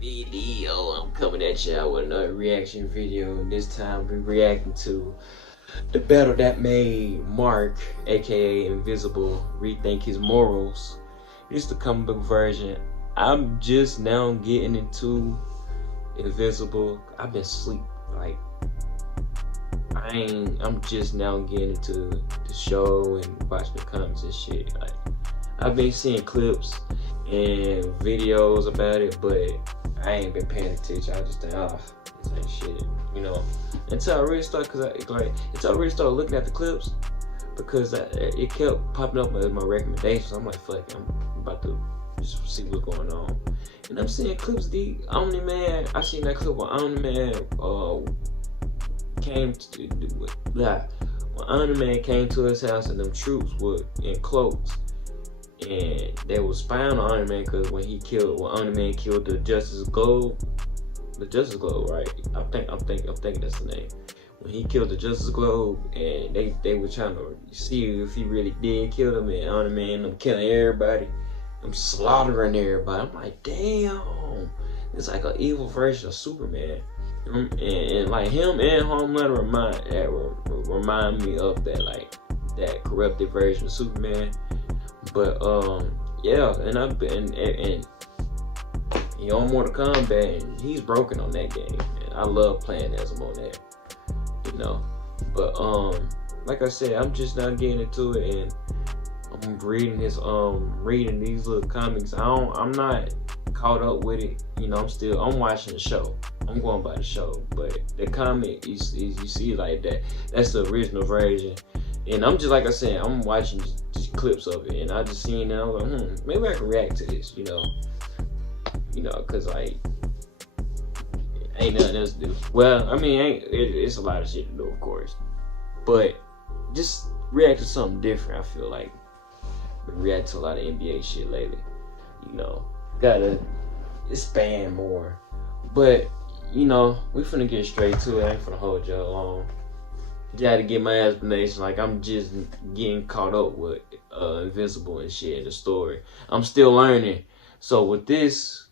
Video. I'm coming at y'all with another reaction video. This time we're reacting to the battle that made Mark, aka Invincible, rethink his morals. This is the comic book version. I'm just now getting into Invincible. I've been asleep. I'm just now getting into the show and watching the comics and shit. I've been seeing clips and videos about it, but I ain't been paying attention. I just think, oh, this ain't shit, Until I really start, until I really started looking at the clips, because it kept popping up as my recommendations. I'm like, fuck, I'm about to just see what's going on. And I'm seeing clips. The Omni Man, I seen that clip where Omni Man came to when Omni Man came to his house and them troops were in cloaks. And they were spying on Iron Man because when Iron Man killed the Justice Globe, right? I'm thinking that's the name. When he killed the Justice Globe, and they were trying to see if he really did kill them, and Iron Man, I'm killing everybody, I'm slaughtering everybody. I'm like, damn, it's like an evil version of Superman, and like him and Homelander remind me of that corrupted version of Superman. But yeah, and I've been and he on Mortal Kombat, and he's broken on that game, and I love playing as him on that, But like I said, I'm just not getting into it, and I'm reading these little comics. I'm not caught up with it, I'm watching the show. I'm going by the show, but the comic you see like that. That's the original version. And I'm just, like I said, I'm watching just clips of it, and I just seen that. I was like, maybe I can react to this, cause ain't nothing else to do. Well, I mean, it's a lot of shit to do, of course, but just react to something different. I feel like react to a lot of NBA shit lately, gotta expand more. But we finna get straight to it. I ain't finna hold y'all long. Gotta get my explanation. Like, I'm just getting caught up with Invincible and shit in the story. I'm still learning. So with this,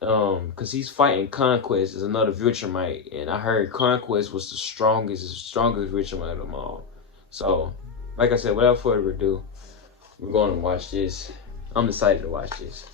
cause he's fighting Conquest, is another Viltrumite, and I heard Conquest was the strongest Viltrumite of them all. So, like I said, without further ado, we're going to watch this. I'm excited to watch this.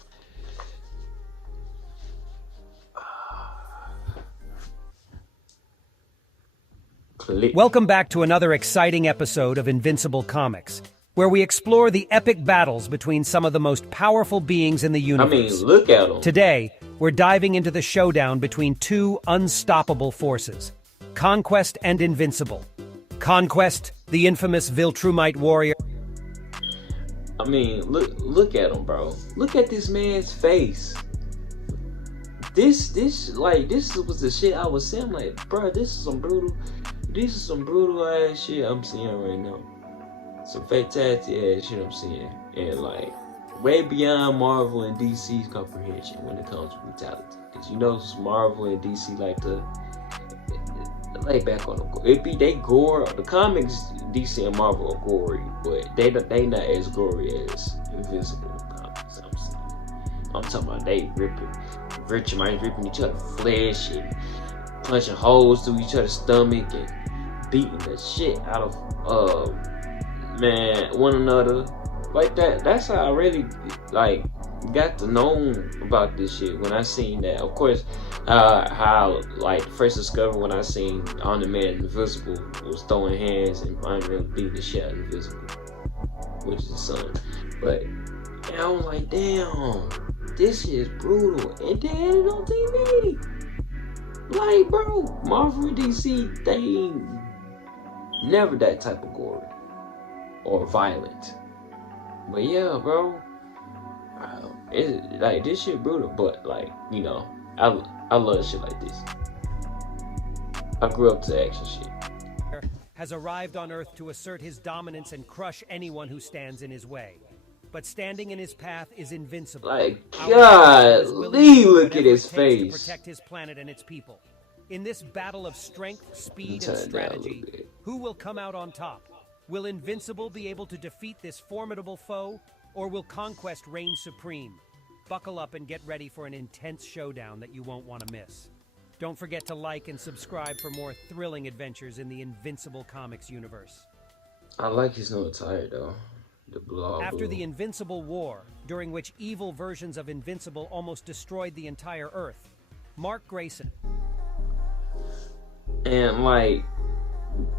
Welcome back to another exciting episode of Invincible Comics, where we explore the epic battles between some of the most powerful beings in the universe. Look at them. Today, we're diving into the showdown between two unstoppable forces, Conquest and Invincible. Conquest, the infamous Viltrumite warrior. Look at him, bro. Look at this man's face. This was the shit I was saying. Like, bro, this is some brutal ass shit I'm seeing right now. Some fantastic ass shit I'm seeing. And way beyond Marvel and DC's comprehension when it comes to brutality. Cause Marvel and DC like to lay back on them. They gore. The comics, DC and Marvel are gory, but they not as gory as Invincible comics I'm seeing. I'm talking about they ripping each other's flesh and punching holes through each other's stomach and beating the shit out of one another. Like that. That's how I really got to know about this shit when I seen that. Of course, how first discovered when I seen On the Man Invisible was throwing hands and beating the shit out of Invisible, which is his son. But I was like, damn, this shit is brutal. And they had it on TV. Like, bro, Marvel and DC, they ain't never that type of gory or violent. But yeah, bro, this shit brutal. But I love shit like this. I grew up to action shit. Has arrived on Earth to assert his dominance and crush anyone who stands in his way. But standing in his path is invincible. Golly, look at his face. To protect his planet and its people. In this battle of strength, speed, and strategy, who will come out on top? Will Invincible be able to defeat this formidable foe, or will Conquest reign supreme? buckle up and get ready for an intense showdown that you won't want to miss. Don't forget to like and subscribe for more thrilling adventures in the Invincible Comics universe. I like his new attire though. The blue. After the Invincible War, during which evil versions of Invincible almost destroyed the entire Earth, Mark Grayson. And like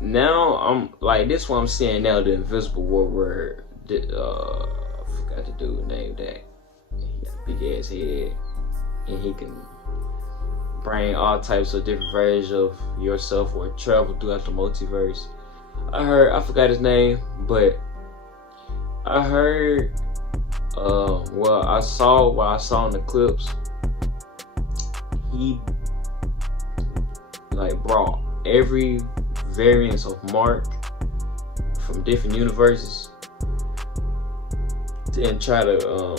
now I'm like this what I'm seeing now, the Invincible War where I forgot the dude name that. He got a big ass head and he can bring all types of different versions of yourself or travel throughout the multiverse. I forgot his name, but I heard what I saw in the clips, he like brought every variance of Mark from different universes and try to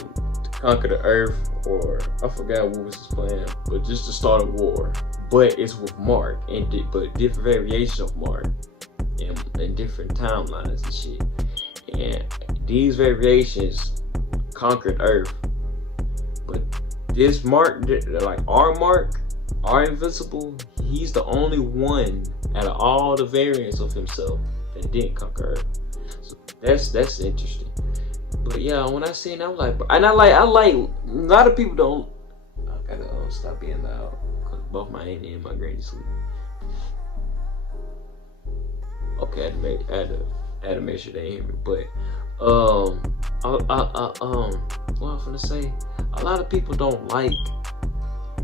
conquer the Earth, or I forgot what was his plan, but just to start a war. But it's with Mark, but different variations of Mark and different timelines and shit. And these variations conquered Earth. But this Mark, like our Invincible, he's the only one out of all the variants of himself that didn't conquer Earth. So that's interesting. But yeah, when I seen it, I was like, and I like a lot of people don't. I gotta stop being loud because both my auntie and my granny sleep. Okay, I had to make sure they hear me. But what I'm gonna say, a lot of people don't like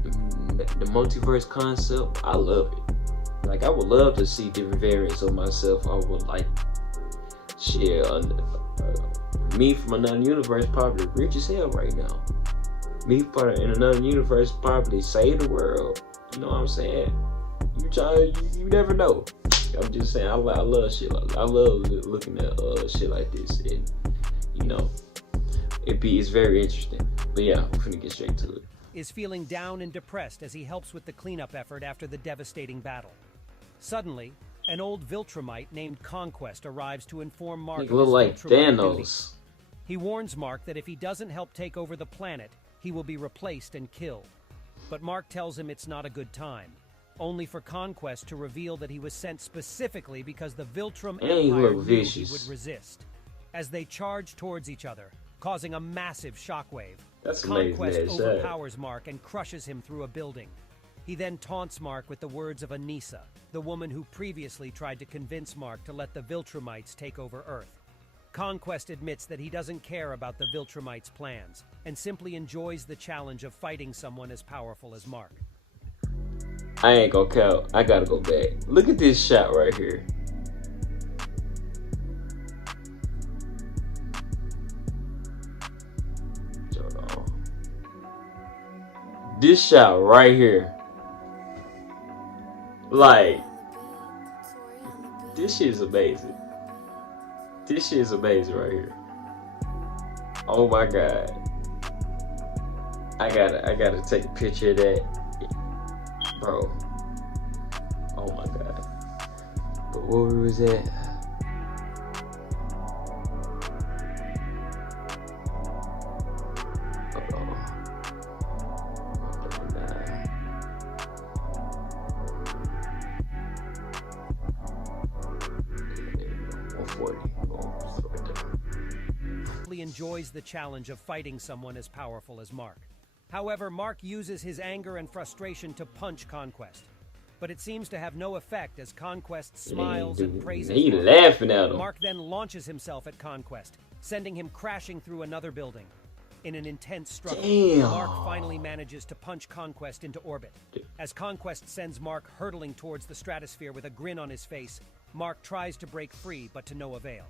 the multiverse concept. I love it. Like I would love to see different variants of myself. I would like share me from another universe probably rich as hell right now. Me in another universe probably save the world. You know what I'm saying? You never know. I'm just saying I love shit like I love looking at shit like this, and you know it's very interesting. But yeah, I'm finna get straight to it. Is feeling down and depressed as he helps with the cleanup effort after the devastating battle. Suddenly, an old Viltrumite named Conquest arrives to inform Mark of his look like Thanos. Duty. He warns Mark that if he doesn't help take over the planet, he will be replaced and killed. But Mark tells him it's not a good time, only for Conquest to reveal that he was sent specifically because the Viltrum Empire knew he would resist. As they charge towards each other, causing a massive shockwave, Conquest overpowers Mark and crushes him through a building. He then taunts Mark with the words of Anissa, the woman who previously tried to convince Mark to let the Viltrumites take over Earth. Conquest admits that he doesn't care about the Viltrumites' plans, and simply enjoys the challenge of fighting someone as powerful as Mark. I ain't gonna count. I gotta go back. Look at this shot right here. Hold on. This shot right here. Like, this shit is amazing. This shit is amazing right here. Oh my god. I gotta take a picture of that. Bro. Oh my god. But where was that? Hold on. 140. Enjoys the challenge of fighting someone as powerful as Mark. However, Mark uses his anger and frustration to punch Conquest. But it seems to have no effect as Conquest smiles and praises He Mark. laughing at him. Mark then launches himself at Conquest, sending him crashing through another building. In an intense struggle, Mark finally manages to punch Conquest into orbit. As Conquest sends Mark hurtling towards the stratosphere with a grin on his face, Mark tries to break free, but to no avail.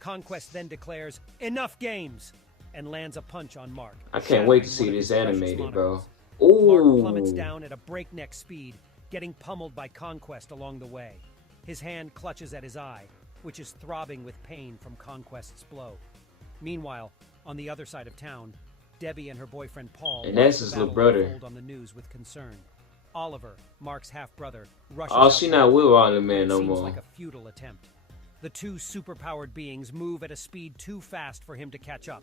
Conquest then declares, "Enough games!" and lands a punch on Mark. I can't wait to see this animated, bro. Ooh. Mark plummets down at a breakneck speed, getting pummeled by Conquest along the way. His hand clutches at his eye, which is throbbing with pain from Conquest's blow. Meanwhile, on the other side of town, Debbie and her boyfriend Paul and that's his little brother on the news with concern. Oliver, Mark's half-brother, rushes Oh, she not with all the man no more. Seems like a futile attempt. The two superpowered beings move at a speed too fast for him to catch up.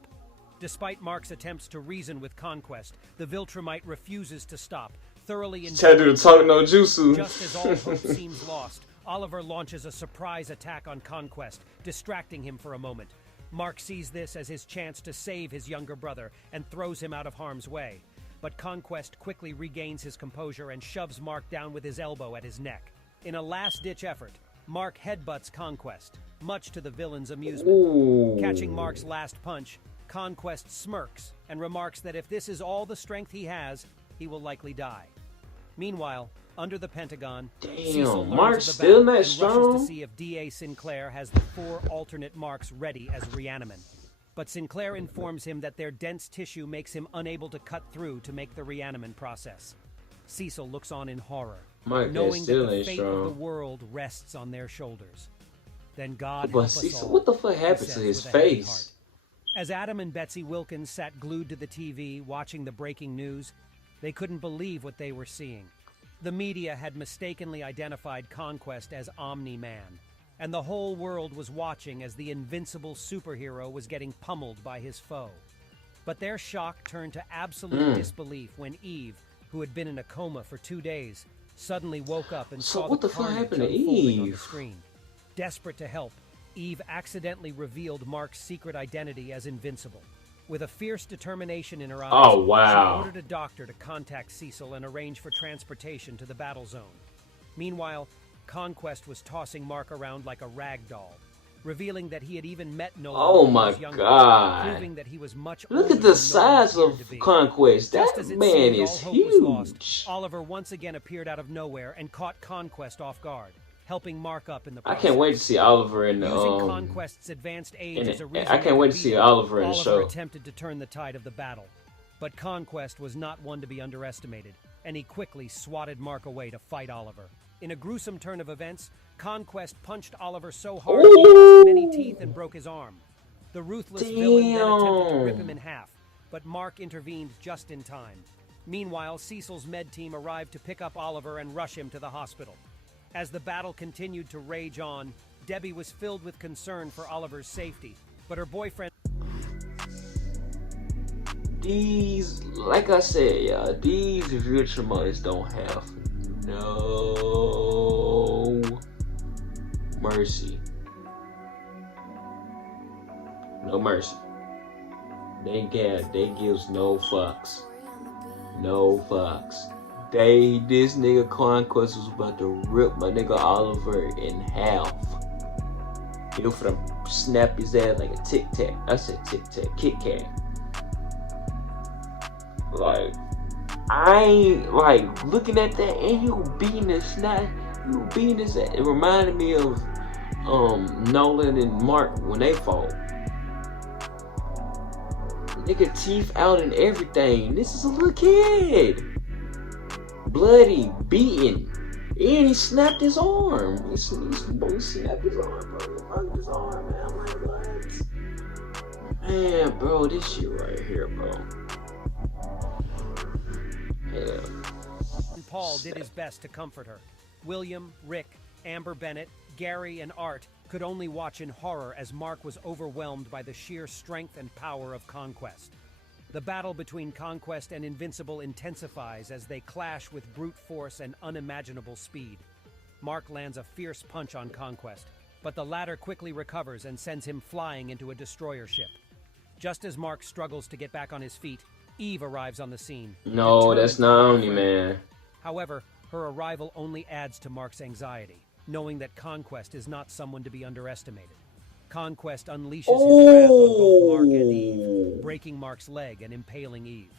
Despite Mark's attempts to reason with Conquest, the Viltrumite refuses to stop, thoroughly Try to talk no jutsu. Just as all hope seems lost, Oliver launches a surprise attack on Conquest, distracting him for a moment. Mark sees this as his chance to save his younger brother and throws him out of harm's way. But Conquest quickly regains his composure and shoves Mark down with his elbow at his neck. In a last-ditch effort, Mark headbutts Conquest, much to the villain's amusement. Ooh. Catching Mark's last punch, Conquest smirks and remarks that if this is all the strength he has, he will likely die. Meanwhile, under the Pentagon, Cecil learns Mark's of the still battle not and strong. rushes to see if D.A. Sinclair has the 4 alternate Marks ready as reanimin. But Sinclair informs him that their dense tissue makes him unable to cut through to make the reanimin process. Cecil looks on in horror, knowing that the fate of the world rests on their shoulders. Then God help us Cecil, all, what the fuck happened he to says his with a heavy face? heart. As Adam and Betsy Wilkins sat glued to the TV watching the breaking news, they couldn't believe what they were seeing. The media had mistakenly identified Conquest as Omni-Man, and the whole world was watching as the invincible superhero was getting pummeled by his foe. But their shock turned to absolute disbelief when Eve, who had been in a coma for 2 days, suddenly woke up and saw the carnage unfolding on the screen. Desperate to help, Eve accidentally revealed Mark's secret identity as invincible. With a fierce determination in her eyes, she ordered a doctor to contact Cecil and arrange for transportation to the battle zone. Meanwhile, Conquest was tossing Mark around like a rag doll, revealing that he had even met Nolan when he was younger, proving that he was much older. Look at the size of Conquest. That man is huge. Oliver once again appeared out of nowhere and caught Conquest off guard, helping Mark up in the process. I can't wait to see Oliver in the Using Conquest's advanced age as a reason I can't wait to see Oliver in the show. Oliver attempted to turn the tide of the battle, but Conquest was not one to be underestimated, and he quickly swatted Mark away to fight Oliver. In a gruesome turn of events, Conquest punched Oliver so hard that he lost many teeth and broke his arm. The ruthless villain then attempted to rip him in half, but Mark intervened just in time. Meanwhile, Cecil's med team arrived to pick up Oliver and rush him to the hospital. As the battle continued to rage on, Debbie was filled with concern for Oliver's safety, but her boyfriend... These, like I said, y'all, these Viltrumites don't have no mercy. No mercy. They gives no fucks. No fucks. This nigga Conquest was about to rip my nigga Oliver in half. He was finna snap his ass like a Tic Tac. I said Tic Tac, Kit Kat. Like, I ain't like looking at that and he was beating his snot. He was beating his ass. It reminded me of Nolan and Mark when they fought. Nigga teeth out and everything. This is a little kid. Bloody, beaten, and he snapped his arm. He snapped his arm, bro. He snapped his arm, man. I'm like, what? Man, bro, this shit right here, bro. Yeah. Paul did his best to comfort her. William, Rick, Amber Bennett, Gary, and Art could only watch in horror as Mark was overwhelmed by the sheer strength and power of Conquest. The battle between Conquest and Invincible intensifies as they clash with brute force and unimaginable speed. Mark lands a fierce punch on Conquest, but the latter quickly recovers and sends him flying into a destroyer ship. Just as Mark struggles to get back on his feet, Eve arrives on the scene. No, that's not only, man. However, her arrival only adds to Mark's anxiety, knowing that Conquest is not someone to be underestimated. Conquest unleashes his wrath on both Mark and Eve, breaking Mark's leg and impaling Eve.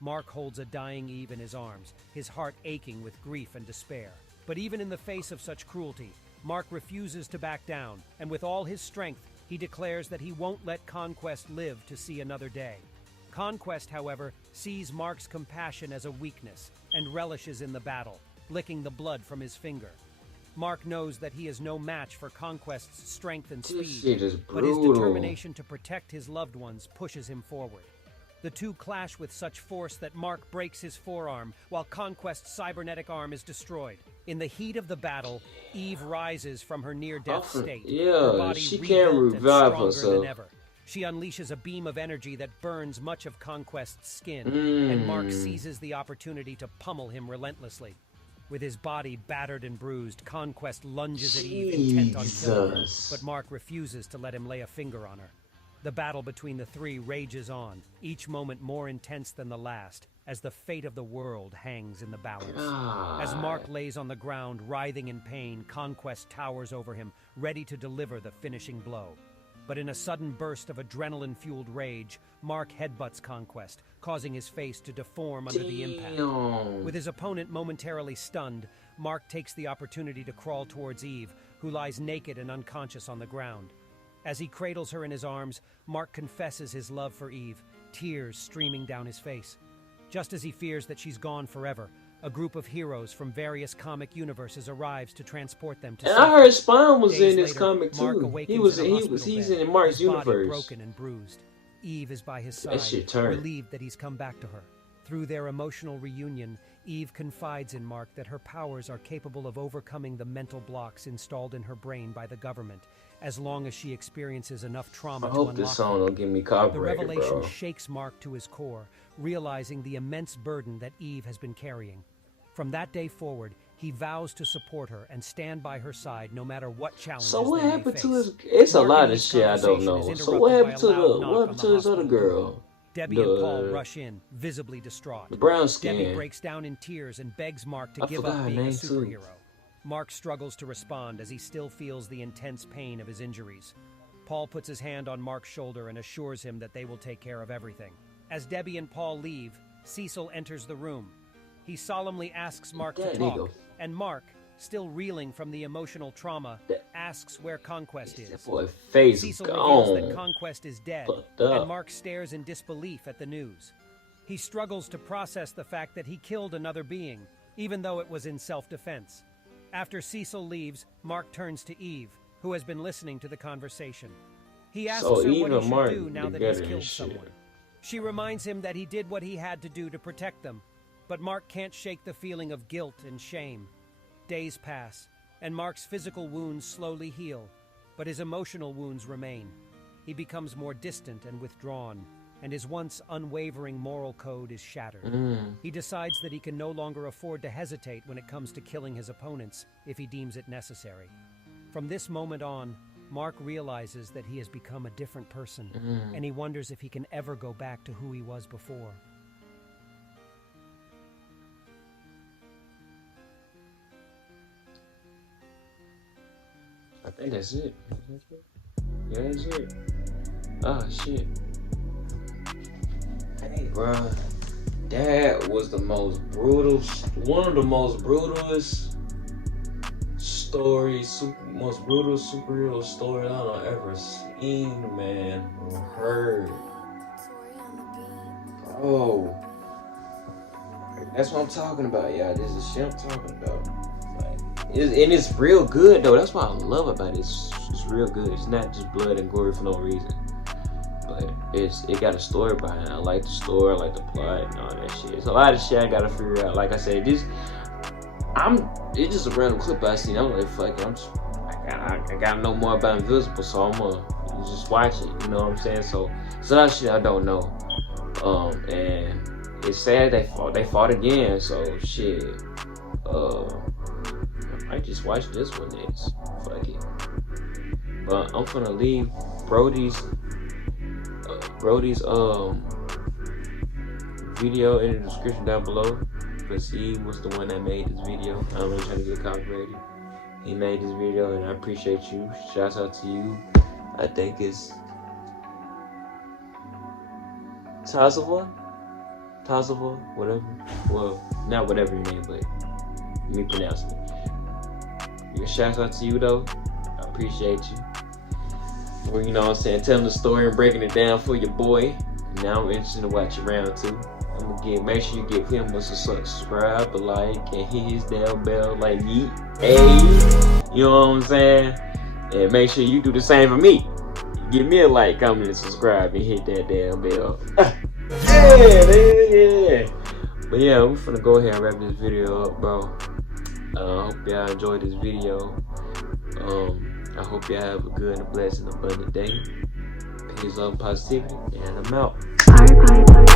Mark holds a dying Eve in his arms, his heart aching with grief and despair. But even in the face of such cruelty, Mark refuses to back down, and with all his strength, he declares that he won't let Conquest live to see another day. Conquest, however, sees Mark's compassion as a weakness and relishes in the battle, licking the blood from his finger. Mark knows that he is no match for Conquest's strength and speed, but his determination to protect his loved ones pushes him forward. The two clash with such force that Mark breaks his forearm, while Conquest's cybernetic arm is destroyed. In the heat of the battle, Eve rises from her near-death state, her body she rebuilt can't revive and stronger than ever. She unleashes a beam of energy that burns much of Conquest's skin, and Mark seizes the opportunity to pummel him relentlessly. With his body battered and bruised, Conquest lunges at Eve, intent on killing her, but Mark refuses to let him lay a finger on her. The battle between the three rages on, each moment more intense than the last, as the fate of the world hangs in the balance. As Mark lays on the ground, writhing in pain, Conquest towers over him, ready to deliver the finishing blow. But in a sudden burst of adrenaline-fueled rage, Mark headbutts Conquest, causing his face to deform under the impact. With his opponent momentarily stunned, Mark takes the opportunity to crawl towards Eve, who lies naked and unconscious on the ground. As he cradles her in his arms, Mark confesses his love for Eve, tears streaming down his face. Just as he fears that she's gone forever, a group of heroes from various comic universes arrives to transport them to safety. And I heard Spawn was in this later, comic too. He's in Mark's universe. Broken and bruised. Eve is by his side, relieved that he's come back to her. Through their emotional reunion, Eve confides in Mark that her powers are capable of overcoming the mental blocks installed in her brain by the government, as long as she experiences enough trauma to unlock them. I hope this song don't get me copyrighted, bro. The revelation shakes Mark to his core, realizing the immense burden that Eve has been carrying. From that day forward, he vows to support her and stand by her side no matter what challenges they may face. So what happened to his... It's a lot of shit I don't know. So what happened to his other girl? Debbie and Paul rush in, visibly distraught. The brown skin. Debbie breaks down in tears and begs Mark to give up being a superhero. Mark struggles to respond as he still feels the intense pain of his injuries. Paul puts his hand on Mark's shoulder and assures him that they will take care of everything. As Debbie and Paul leave, Cecil enters the room. He solemnly asks Mark to talk, and Mark, still reeling from the emotional trauma, asks where Conquest is. Cecil reveals that Conquest is dead, and Mark stares in disbelief at the news. He struggles to process the fact that he killed another being, even though it was in self-defense. After Cecil leaves, Mark turns to Eve, who has been listening to the conversation. He asks her what he should do now that he's killed someone. She reminds him that he did what he had to do to protect them, but Mark can't shake the feeling of guilt and shame. Days pass, and Mark's physical wounds slowly heal, but his emotional wounds remain. He becomes more distant and withdrawn, and his once unwavering moral code is shattered. He decides that he can no longer afford to hesitate when it comes to killing his opponents if he deems it necessary. From this moment on, Mark realizes that he has become a different person, and he wonders if he can ever go back to who he was before. I think that's it. Yeah, that's it. Oh, shit. Hey, bro. That was the most brutal, one of the most brutalest stories, most brutal superhero story I've ever seen, man, or heard. Bro. That's what I'm talking about, y'all. This is the shit I'm talking about. And it's real good though. That's what I love about it. It's real good. It's not just blood and glory for no reason. But it got a story behind it. I like the story, I like the plot and all that shit. It's a lot of shit I gotta figure out. Like I said, it's just a random clip I seen. I'm like, fuck it, I gotta know more about Invincible, so I'm gonna just watch it, you know what I'm saying? So it's a lot of shit I don't know. And it's sad they fought again, so shit. I just watched this one next. Fuck it. But I'm gonna leave Brody's video in the description down below. Because he was the one that made this video. I'm really trying to get copyrighted. He made this video and I appreciate you. Shouts out to you. I think it's Tazava, whatever. Well, not whatever your name, but me pronouncing it. Shouts out to you though. I appreciate you. Well, you know what I'm saying, telling the story and breaking it down for your boy. Now I'm interested to watch round 2. I'm gonna make sure you give him a subscribe, a like, and hit his damn bell like me. Hey, you know what I'm saying? And make sure you do the same for me. Give me a like, comment, and subscribe, and hit that damn bell. Yeah. But yeah, we're finna go ahead and wrap this video up, bro. I hope y'all enjoyed this video. I hope y'all have a good and blessed and abundant day. his positivity, and I'm out. Alright, bye.